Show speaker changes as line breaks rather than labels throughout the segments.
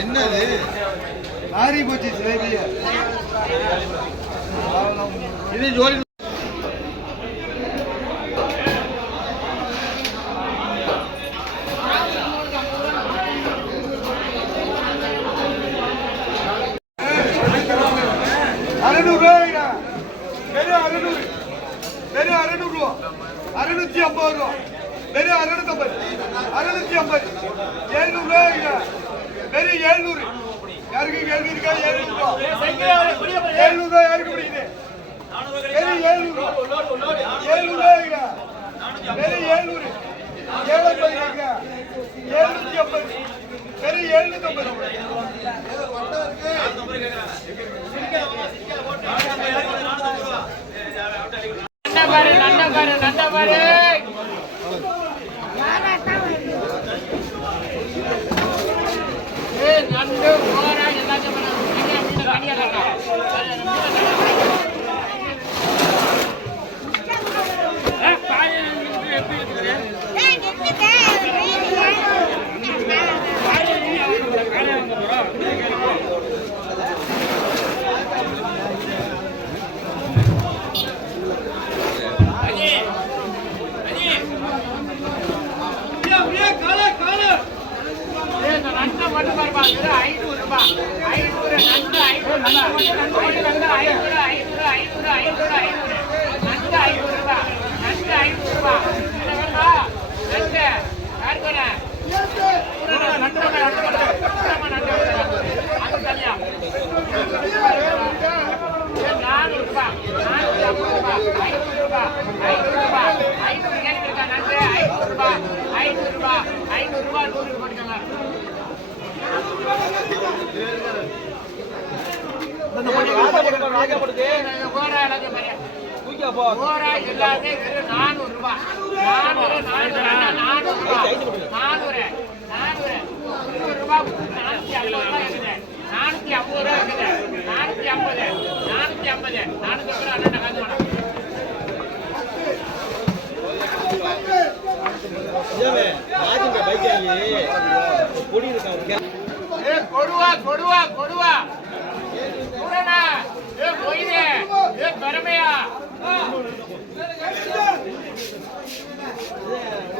என்னது? மாறி போச்சு சிலேபிய இது ஜோலி அறுநூறு. வெறும் அறுநூறு ரூபா. அறுநூத்தி ஐம்பது ரூபா. வெறும் அறுநூத்தம்பது. அறுநூத்தி ஐம்பது எழுநூறு ரூபா வெறும் எழுநூறு. யாருக்கு கேள்வி இருக்கா? எழுநூறு ரூபா எழுநூறு ரூபா யாருக்கு பிடிக்குது? வெறும் எழுநூறு. எழுநூறு ரூபா வெறும் எழுநூறு. ஏழம்பது எழுநூத்தி ஐம்பது வெறும் எழுநூத்தி
ஐம்பது நண்டபாரு நண்டபாரு ஏய் நண்டு போரா எல்லாத்தையும் பண்ணு. எங்க மீனை தனியா இருக்கா? அது மீனை தனியா இருக்கா? ஏ, பாய் எப்படி எப்படி இருக்குது? பாய் நீ அவங்க காலையில வந்து போறோம். அஜி அஜி ஏய், இந்த நண்டை மட்டும் பாருப்பா, வெறும் ஐநூறு ரூபாய். ஐநூறு, நண்டு ஐநூறு ரூபாய். ஐநூறு, நண்டு ஐநூறு, ஐநூறு, ஐநூறு, ஐநூறு, ஐநூறு. நண்டு ஐநூறு ரூபாய். நண்டு ஐநூறு ரூபாய். இதை வேணுமா? நண்டு. யாருக்கு வேணும்? நண்டு, நண்டு, நண்டு, நண்டு, நண்டு. சுத்தமா நண்டு வேணும். அது தனியா. ஏய், நானூறு ரூபாய். நானூத்தி ஐம்பது ரூபாய். ஐநூறு ரூபாய். ஐநூறு ரூபாய். ஐநூறு கேள்வி இருக்கா? நண்டு ஐநூறு ரூபாய். ஐநூறு ரூபாய். ஐநூறு ரூபாய் நூறு போட்டுக்கலாம் ஓரா எல்லாத்தையும் பாரு. நானூறு ரூபாய். நானூறு, நானூறு, நானூறு நானூறு, ரூபாய், நானூத்தி ஐம்பது ரூபாய் இருக்குது. நானூத்தி ஐம்பது ரூபாய் இருக்குது. நானூத்தி ஐம்பது, நானூத்தி ஐம்பது. நானூத்தி ஐம்பது காசு வேணாம். கொடுவா கொடுவா கொடுவா குடனா ஏ மொய்தே ஏ பெருமையா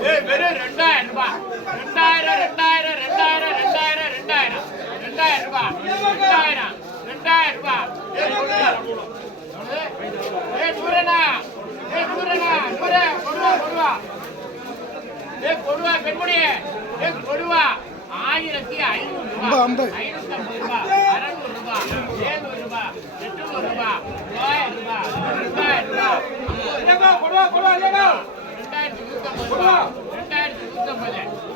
ஏ வெறும் ரெண்டாயிரம் ரூபாய் ரெண்டாயிரம் ரெண்டாயிரம் ரெண்டாயிரம் ரெண்டாயிரம் ரெண்டாயிரம் ரெண்டாயிரம் ரூபாய் ரெண்டாயிரம் ரெண்டாயிரம் ரூபாய் ஏ கொடுவா. ஏ நூறனா ஏ நூறனா நூற கொடுவா கொடுவா ஏ கொடுவா பெண்மணி ஏ கொடுவா ஆயிரத்தி ஐநூறு ரூபாய் ஐநூத்தி ஐம்பது ரூபாய் அறுநூறு ரூபாய் ஏழுநூறு ரூபாய் எட்டுநூறு ரூபாய் தொள்ளாயிரம் ரூபாய் ரெண்டாயிரம் ரூபாய் கொடுவா கொடுவா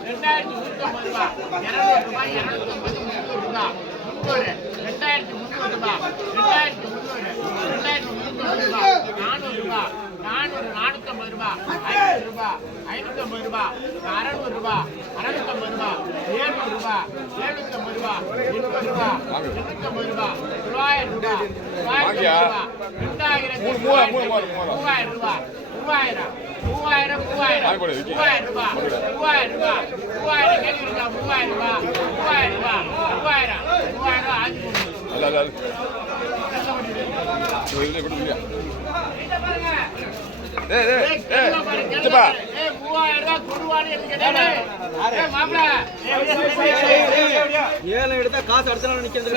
ரெண்டாயிரத்தி நூத்தம்பது ரூபாய் இருநூறு ரூபாய் இருநூத்தி ஐம்பது முந்நூறு ரூபாய் ரெண்டாயிரத்தி முந்நூறு ரெண்டாயிரத்தி முந்நூறு ரூபாய் நானூறு ரூபாய் நானூறு நானூத்தம்பது ரூபாய் ஐநூறு ஐநூத்தி ஐம்பது ரூபா அறுநூறு ரூபா அறுநூத்தி ஐம்பது ரூபா ஏழ்நூறு ரூபா ஏழ்நூத்தி ஐம்பது ரூபா எண்பது ரூபா எண்ணூத்தி ஐம்பது ரூபா தொள்ளாயிரம் ரூபா ரெண்டாயிரத்தி மூவாயிரம் ரூபா மூவாயிரம் மூவாயிரம் மூவாயிரம் மூவாயிரம் ரூபா மூவாயிரம் ரூபா மூவாயிரம் கேள்வி இருக்கா? மூவாயிரம் ரூபா மூவாயிரம் ரூபா மூவாயிரம் மூவாயிரம் ரூபா ஆச்சு கொடுங்க
ஏழை எடுத்தா காசு அடுத்த நாள் நிக்கிறது